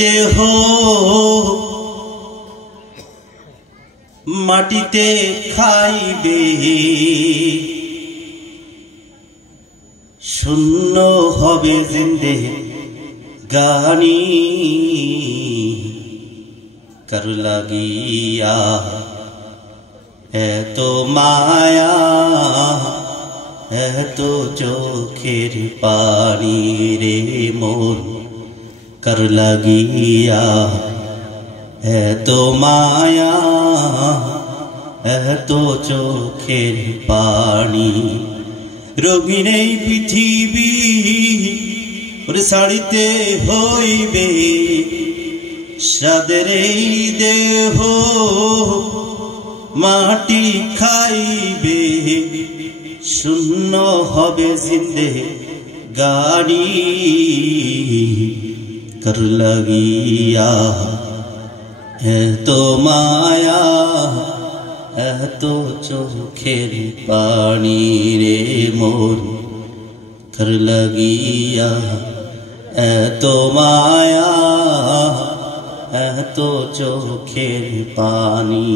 দেহ মাটিতে খাইবে, শূন্য হবে জিন্দেগানি। কার লাগিয়া এত মায়া, এত চোখের পানি রে মন, কার লাগিয়া এত মায়া, এত চোখের পানি। রঙিন এই পৃথিবী ওরে ছাড়িতে হইবে, সাদের এই দেহ মাটি খাইবে, শূন্য হবে জিন্দেগানি। কার লাগিয়া এত মায়া, এত চোখের পানি রে মন, কার লাগিয়া এত মায়া, এত চোখের পানি।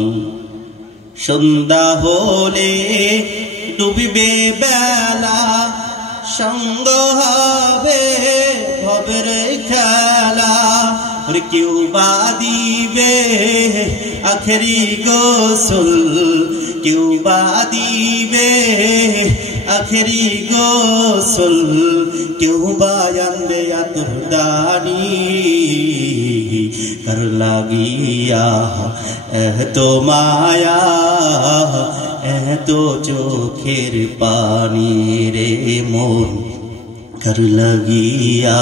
সন্ধ্যা হলে ডুবিবে বেলা, সঙ্গ হবে ভবের খেলা। ওরে কেউ বা দিবে আখেরি গোসল, কেউ বা দিবে আখেরি গোসল, কেউ বা আনবে আতর দানি। কার লাগিয়া এত মায়া, এত চোখের পানি রে মন, কার লাগিয়া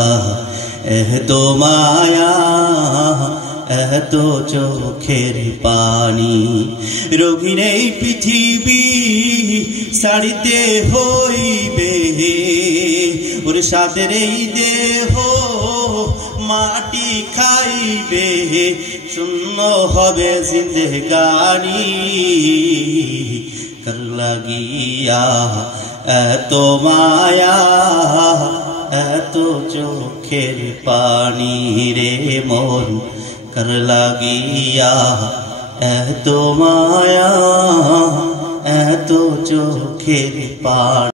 এত মায়া, এত চোখের পানি। রঙিন এই পৃথিবী ছাড়িতে হইবে, ওর সাদের এই দেহ মাটি খাইবে, শূন্য হবে জিন্দেগানি। কার লাগিয়া এত মায়া, এত চোখের পানি রে মন, কার লাগিয়া এত মায়া, এত চোখের পানি।